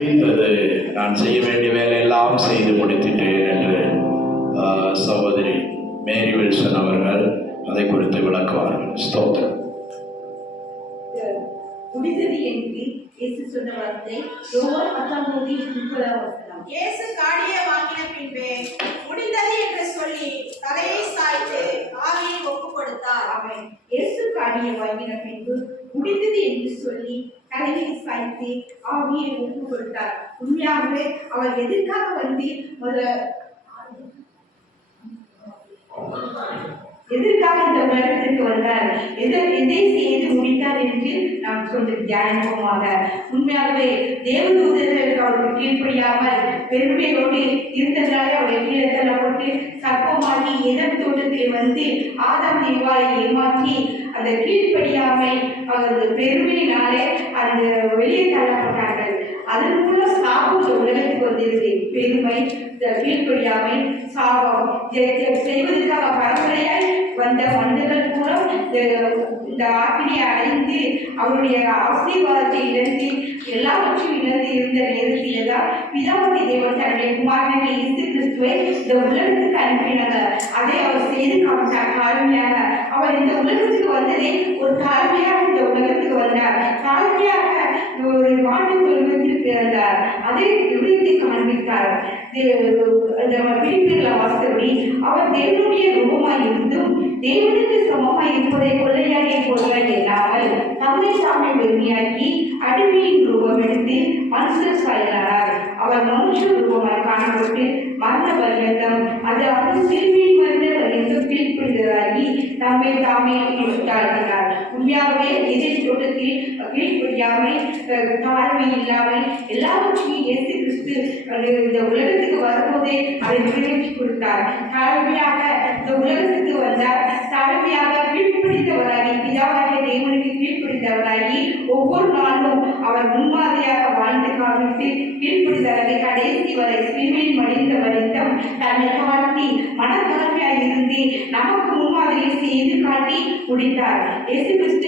என்பது நான் செய்ய வேண்டிய வேலையெல்லாம் செய்து முடித்துட்டேன் என்று சகோதரி மேரி வில்சன் அவர்கள் அதை குறித்து விளக்குவார்கள். ஸ்தோத்திரம். முடிந்தது என்று இயேசு சொன்ன வார்த்தை யோவான் 10:30. இயேசு காடியை வாங்கின பின்பே முடிந்தது என்று சொல்லி தலையை சாய்த்து ஆவியை ஒப்பு கொடுத்தார். அவன் இயேசு காடியை வாங்கின பின்பு முடிந்தது என்று சொல்லி தலையை சாய்த்து ஆவியை ஒப்பு கொடுத்தார். உண்மையாகவே அவர் எதற்காக வந்து எதற்காக இந்த உலகத்திற்கு வந்தார், எதை செய்து முடித்தார் என்று நாம் கொஞ்சம் தியானிப்போமாக. உண்மையாகவே தேவதூதர்களுக்கு அவருக்கு கீழ்ப்படியாமல் பெருமையோடு இருந்ததாலே அவரை கீழே தள்ளப்பட்டு சர்ப்பமாகி எதன் தோட்டத்தில் வந்து ஆதாம் ஏவாளை ஏமாற்றி அந்த கீழ்ப்படியாமை அவரது பெருமையினாலே அந்த வெளியே தள்ளப்பட்டார்கள். அதன் மூலம் சாபம் உலகத்துக்கு வந்திருந்தது. பெருமை, கீழ்ப்படியாமை, சாபம் செய்வதற்காக பரம்பரையாய் வந்த மனிதர்கள் மூலம் இந்த ஆக்கினை அடைந்து அவருடைய ஆசீர்வாதத்தை இழந்து எல்லாவற்றையும் இழந்து இருந்த நேரத்தில்தான் பிதாவாகிய தேவன் தன்னுடைய குமாரனாகிய இயேசு கிறிஸ்துவை இந்த உலகத்துக்கு அனுப்பினார். அதை அவர் செய்து காமித்தார். தாழ்மையாக அவர் இந்த உலகத்துக்கு வந்ததே ஒரு தாழ்மையாக இந்த உலகத்துக்கு வந்தார். தாழ்மையாக ஒரு மாட்டு தொழுவத்திற்கு இருந்தார். அதை விடுத்து காண்பித்தார். வாசப்படி அவர் தேவனுடைய ரூபமாய் இருந்தும் தேவனுக்கு சமமாய் இருப்பதை கொள்ளையாடிய பொருளாய் இல்லாமல் தம்மை தாமே வெறுமையாக்கி அடிமையின் ரூபம் எடுத்து மனுஷர் சாயலானார். அவர் மனுஷ ரூபமாய் காணப்பட்டு மரண பரியந்தம் அதாவது சிறுமியின் மரண பரியந்தம் கீழ்ப்படுகிறாகி தம்மை தாமே தாழ்த்தினார். உண்மையாகவே எதிர் தோட்டத்தில் கீழ்ப்படியாமை, தாழ்மை இல்லாமல் எல்லாவற்றையும் இயேசு கிறிஸ்து இந்த உலகத்துக்கு வரும்போதே அதை நிறைவேற்றி கொடுத்தார். தாழ்மையாக இந்த உலகத்துக்கு வந்தார். தாழ்மையாக கீழ்ப்பிடித்தவராகி பிதாவாகிய தேவனுக்கு கீழ்ப்பிடித்தவராகி ஒவ்வொரு நாளும் அவர் முன்மாதிரியாக வாழ்ந்து காமித்து கீழ்ப்பிடித்தவரை கடைசி வரை சிறுமையில் மடிந்த வரைத்தம் தன்னை காட்டி மனத்தாழ்மையாக இருந்து நமக்கு முன்மாதிரியை செய்து காட்டி முடித்தார். இயேசு கிறிஸ்து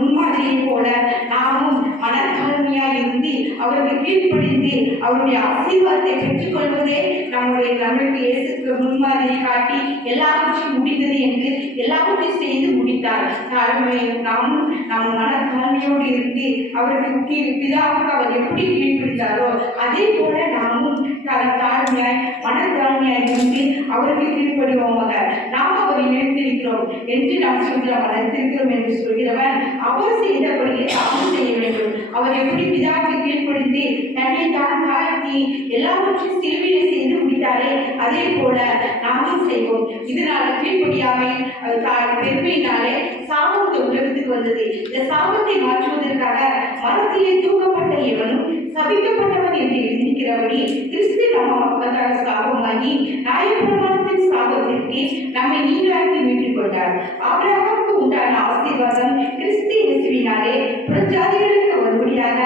முன்மாதிரியை போல நாமும் மனத்தாழ்மையாக இருந்து அவருக்கு கீழ்ப்படிந்து அவருடைய ஆசீர்வாதத்தை பெற்றுக்கொள்வதே நம்மளுக்கு இயேசுக்கு முன்மாதிரியை காட்டி எல்லாவற்றையும் முடிந்தது என்று எல்லாவற்றையும் செய்து முடித்தார். தாழ்மை நாமும் நம் மனத்தாழ்மையோடு இருந்து அவருக்கு பிதாவுக்கு அவர் எப்படி கீழ்ப்பிடித்தாரோ அதே போல நாமும் தாழ்மையாய் மனத்தாழ்மையாய் இருந்து அவருக்கு கீழ்ப்படிவோமாக. நாம் அவரை நினைத்திருக்கிறோம் என்று நாம் சொல்கிறோம், நினைத்திருக்கிறோம் என்று சொல்கிறவன் அவர் செய்தபடியே தாமும் செய்ய வேண்டும். அவர் எப்படி பிதாவுக்கு கீழ்ப்படிந்து தன்னை தான் தாழ்த்தி எல்லாவற்றையும் சிலுவையிலே செய்து முடித்தாரே அதே போல நாமும் செய்வோம். இதனால கீழ்ப்படியாமை பெருமையினாலே சாபம் இந்த உலகத்துக்கு வந்தது. இந்த சாபத்தை மாற்றுவதற்காக மரத்திலே தூக்கப்பட்ட எவனும் சபிக்கப்பட்டவன் என்று எழுதியிருக்கிறபடி கிறிஸ்து நம்ம மக்களுக்காக சாபமாகி நியாயப்பிரமாணத்தின் சாபத்திற்கு நம்மை நீங்களாக்கி மீட்டுக் கொண்டார். ஆபிரகாமுக்கு உண்டான ஆசீர்வாதம் கிறிஸ்து இயேசுவினாலே புறஜாதிகளுக்கு வரும்படியாக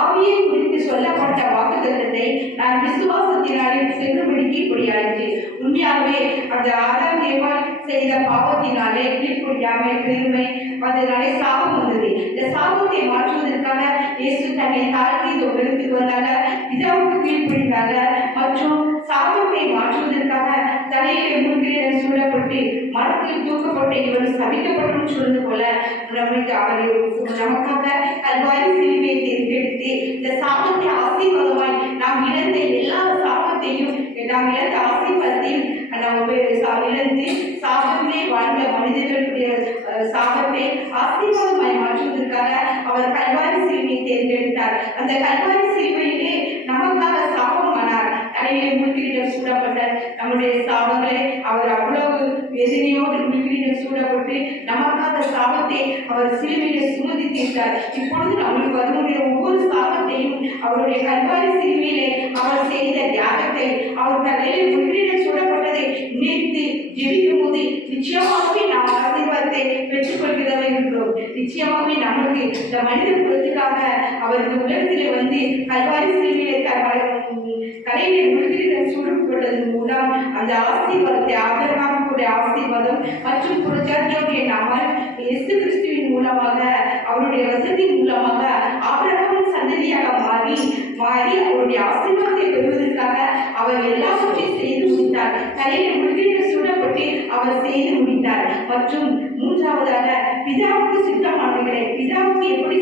ஆவியை குறித்து சொல்லப்பட்ட வாக்குத்தத்தத்தை நான் விசுவாசத்தினாலே செல்லுபடிக்கு இப்படியாயிற்று. உண்மையாகவே அந்த ஆதாம் ஏவாள் செய்த பாவத்தினாலே கீழ்ப்படியாமை, பெருமை, அதனாலே சாபம் வந்தது. இந்த சாபத்தை மாற்றுவதற்காக இயேசு தன்னை தாழ்த்தி இந்த உலகத்துக்கு வந்தாங்க, பிதாவுக்கு கீழ்ப்படிந்தாங்க. மற்றும் சாபத்தை மாற்றுவதற்காக தலையிலே முன்கிரீடம் சூடப்பட்டு மரத்தில் தூக்கப்பட்ட இவர் சபிக்கப்படும் சொல்வது போல நமக்காக கல்வாரி சிலுவையை தேர்ந்தெடுத்து இந்த சாபத்தை ஆசீர்வாதமாய் நாம் இழந்த எல்லா சாபத்தையும் நாம் இழந்த ஆசீர்வாதத்தையும் நாம் இழந்து சாபத்திலே வாழ்ந்த மனிதர்களுடைய சாபத்தை ஆசீர்வாதமாய் மாற்றுவதற்காக அவர் கல்வாரி சிலுவையை தேர்ந்தெடுத்தார். அந்த கல்வாரி சிலுவையிலே நமக்காக சாபம் ஆனார். தலையிலே முள்கிரீடம் சூடப்பட்ட நம்முடைய சாபங்களை அவர் அவ்வளவு வேதனையோடு முள்கிரீடம் சூடப்பட்டு நமக்காக சாபத்தை அவர் சிலுவையிலே சுமதி தீர்த்தார். இப்பொழுது நம்மளுக்கு வரக்கூடிய ஒவ்வொரு சாபத்தையும் அவருடைய கல்வாரி சிலுவையிலே அவர் செய்த தியாகத்தை அவர் தலையிலே முள்கிரீடம் சூடப்பட்டதை நினைத்து ஜெபிக்கும் போது நிச்சயமாகவே நாம் ஆசீர்வாதத்தை பெற்றுக்கொள்கிறவர்கள் இருக்கிறோம். நிச்சயமாகவே நமக்கு இந்த மனித குலத்துக்காக அவர் இந்த உலகத்திலே வந்து கல்வாரி சிலுவையிலே தலையில் முழுதில் சூடப்பட்டதன் மூலம் அந்த ஆசீர்வாதத்தை ஆபிரகாமுடைய ஆசீர்வாதம் மற்றும் புரட்சியாகிய நாமல் இயேசு கிறிஸ்துவின் மூலமாக அவருடைய வசதியின் மூலமாக ஆபிரகாமின் சந்ததியாக மாறி அவருடைய ஆசீர்வாதத்தை பெறுவதற்காக அவர் எல்லாவற்றையும் செய்து முடித்தார். தலையில் முழுதில் சூடப்பட்டு அவர் செய்து முடித்தார். மற்றும் மூன்றாவதாக பிதாவுக்கு சித்தமானவர்களை பிதாவுக்கு எப்படி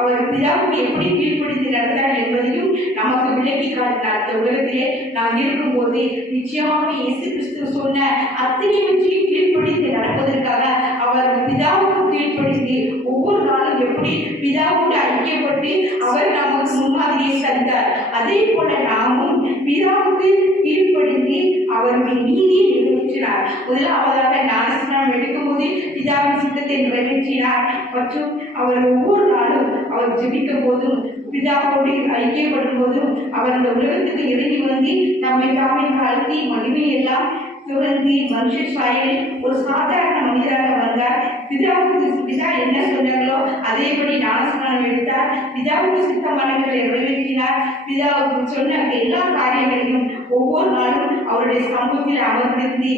அவர் பிதாவுக்கு எப்படி கீழ்ப்படிந்து நடந்தார் என்பதையும் நமக்கு விளக்கி காட்டினார். இந்த உலகத்திலே நாம் இருக்கும்போது நிச்சயமாக இயேசு கிறிஸ்து சொன்ன அத்தனைவற்றையும் கீழ்ப்படிந்து நடப்பதற்காக அவர் பிதாவுக்கு கீழ்ப்படிந்து ஒவ்வொரு நாளும் எப்படி பிதாவோடு ஐக்கியப்பட்டு அவர் நமக்கு முன்மாதிரியை தந்தார். அதே போல நாமும் பிதாவுக்கு கீழ்ப்படிந்து அவருடைய நீதியை நிறைவேற்றினார். முதலாவதாக ஞானஸ்நானம் எடுக்கும்போது பிதாவின் சித்தத்தை நிறைவேற்றினார். மற்றும் அவர் ஒவ்வொரு நாளும் அவர் ஜெபிக்கும் போதும் பிதாவோடு ஐக்கியப்படும் போதும் அவர் இந்த உலகத்துக்கு இறங்கி வந்து நம்மை தாமே தாழ்த்தி மகிமை எல்லாம் துறந்து மனுஷ சாயலில் ஒரு சாதாரண மனிதராக வந்தார். பிதாவுக்கு பிதா என்ன சொன்னார்களோ அதேபடி ஞானஸ்நானம் எடுத்தார். பிதாவுக்கு சித்தமானவர்களை நிறைவேற்றினார். பிதாவுக்கு சொன்ன எல்லா காரியங்களையும் ஒவ்வொரு நாளும் அவருடைய சமூகத்தில் அமர்ந்திருந்து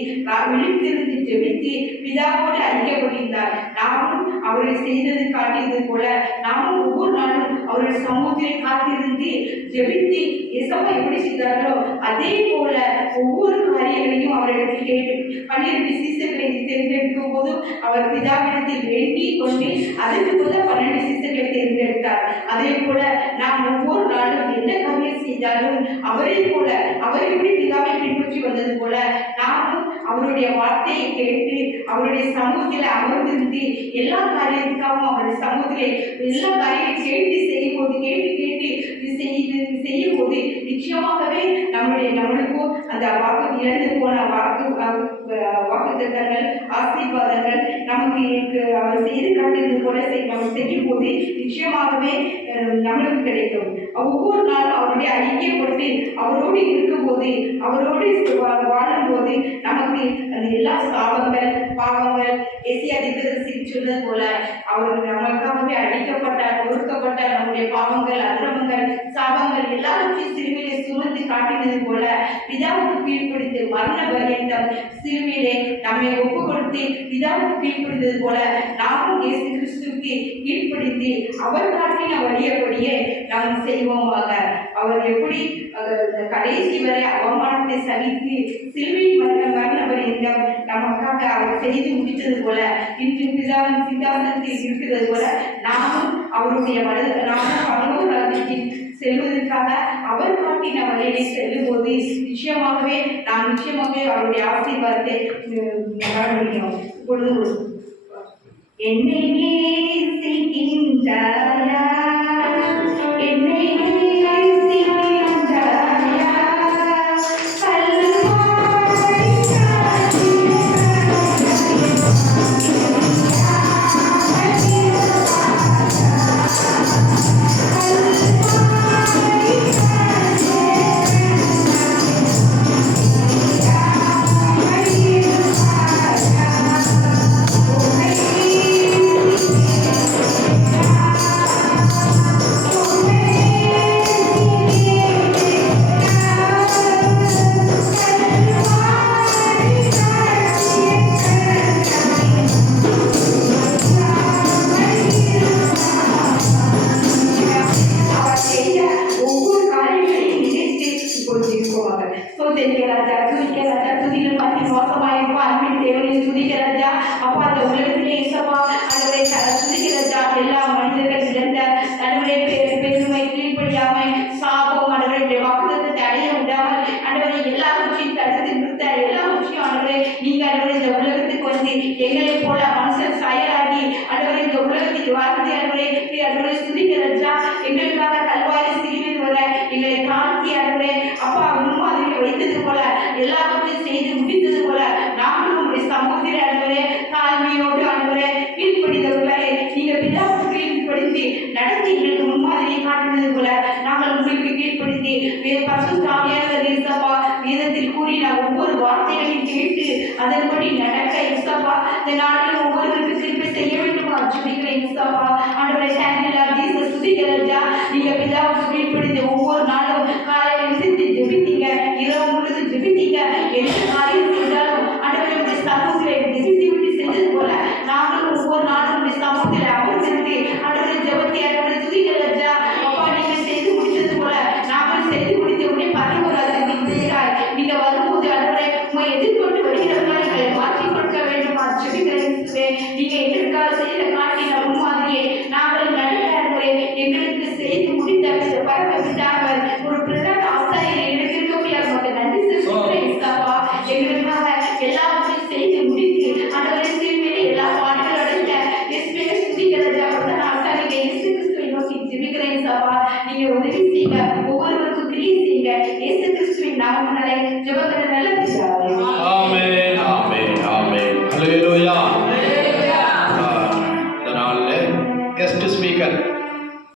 விழித்திருந்து ஜெபித்து பிதாவோடு ஐக்கியப்பட்டிருந்தார். நாமும் அவரை செய்தது காட்டியது போல நாமும் ஒவ்வொரு நாளும் அவருடைய சமூகத்திலே காத்திருந்து ஜெபித்து இயேசுவா எப்படி செய்தார்களோ அதே போல ஒவ்வொரு காரியங்களையும் அவரிடத்தில் கேட்டு 12 சீசர்களை தேர்ந்தெடுக்கும் போது அவர் பிதாவிடத்தில் வேண்டி கொண்டு அதற்கு போல 12 சீசர்களை தேர்ந்தெடுத்தார். அதே போல நாம் ஒவ்வொரு நாளும் என்ன காரியம் செய்தாலும் அவரை போல அவர் எப்படி பிதாவை பின்பற்றி வந்தது போல நாமும் அவருடைய வார்த்தையை கேட்டு அவருடைய சமூகத்தில் அமர்ந்திருந்து எல்லா காரியத்துக்காகவும் அவருடைய சமூகத்திலே எல்லா காரியத்தையும் கேட்டு செய்யும் போது செய்யும் போது நிச்சயமாகவே நம்மளுக்கும் அந்த வாக்கு இழந்து போன வாக்குத்தத்தங்கள் ஆசீர்வாதங்கள் நமக்கு அவர் செய்து காட்டியது போல நம்ம செய்யும் போது நிச்சயமாகவே நம்மளுக்கு கிடைக்கும். ஒவ்வொரு நாளும் அவருடைய ஐக்கியப்பட்டு அவரோடு இருக்கும்போது அவரோடு வாழும்போது நமக்கு அந்த எல்லா சாபங்கள் பாவங்கள் ஏசியா தீர்க்கதரிசி சொன்னது போல அவர் நமக்காகவே அடிக்கப்பட்டார், ஒடுக்கப்பட்டார். நம்முடைய பாவங்கள் அக்கிரமங்கள் சாபங்கள் எல்லாவற்றையும் சிறுமையிலே சுமந்து காட்டினது போல பிதாவுக்கு கீழ்ப்படுத்தி மரண பரியந்தம் சிறுமையிலே நம்மை ஒப்பு கொடுத்து பிதாவுக்கு கீழ்ப்படுத்தது போல நாமும் இயேசு கிறிஸ்துவுக்கு கீழ்ப்படுத்தி அவர் காட்டின வழியபடியே நாம் செய்வோமாக. அவர் எப்படி கடைசி வரை அவமானத்தை சகித்து சிலுவையில் மரண பரியந்தம் நமக்காக அவர் செய்து முடித்தது போல இன்று பிதாவின் சிங்காசனத்தில் இருக்கிறது போல நாமும் அவருடைய நாமும் பரலோக ராஜ்யத்தில் செல்வதற்காக அவர் காட்டின வழியை செல்லும் போது நிச்சயமாகவே அவருடைய ஆசீர்வாதத்தை பெற முடியும். இப்பொழுது என்னை நேசிக்கின்றாயா, என்னை நேசிக்கின்றாயா, எங்களை போல மனுஷன் சாயலாகி ஆண்டவரே இந்த உலகத்தில் வாழ்ந்து ஆண்டவரே சுதிக்கிறதா எங்களுக்காக கல்வாரி சிலுவையில் வர எங்களை தாழ்த்தி ஆண்டவரே அப்பா முன்மாதிரி வைத்தது போல எல்லாவற்றையும் செய்து முடித்தது போல நாங்களும் உங்களுடைய சமூகத்தில் ஆண்டவரே தாழ்மையோடு ஆண்டவரே கீழ்ப்படித்தவர்களே நீங்கள் பிதாவுக்கு கீழ்ப்படுத்தி நடத்தி எங்களுக்கு முன்மாதிரியை காட்டினது போல நாங்கள் உங்களுக்கு கீழ்ப்படுத்தி பரிசுத்த ஆவியானவர் இயேசுப்பா வேதத்தில் கூறின ஒவ்வொரு வார்த்தைகளையும் கேட்டு அதன்படி நடக்க இயேசுப்பா இந்த நாளில் ஒவ்வொருவருக்கு திருப்பி செய்ய வேண்டும் ஜெபிக்கிறேன் இயேசுப்பா. ஆண்டவரே தேங்க்யூ லார்ட் ஜீசஸ். துதிக்கிறதா நீங்க பிதாவுக்கு கீழ்ப்படிந்து ஒவ்வொரு நாளும் காலையில் விசித்து ஜெபக்கரங்களை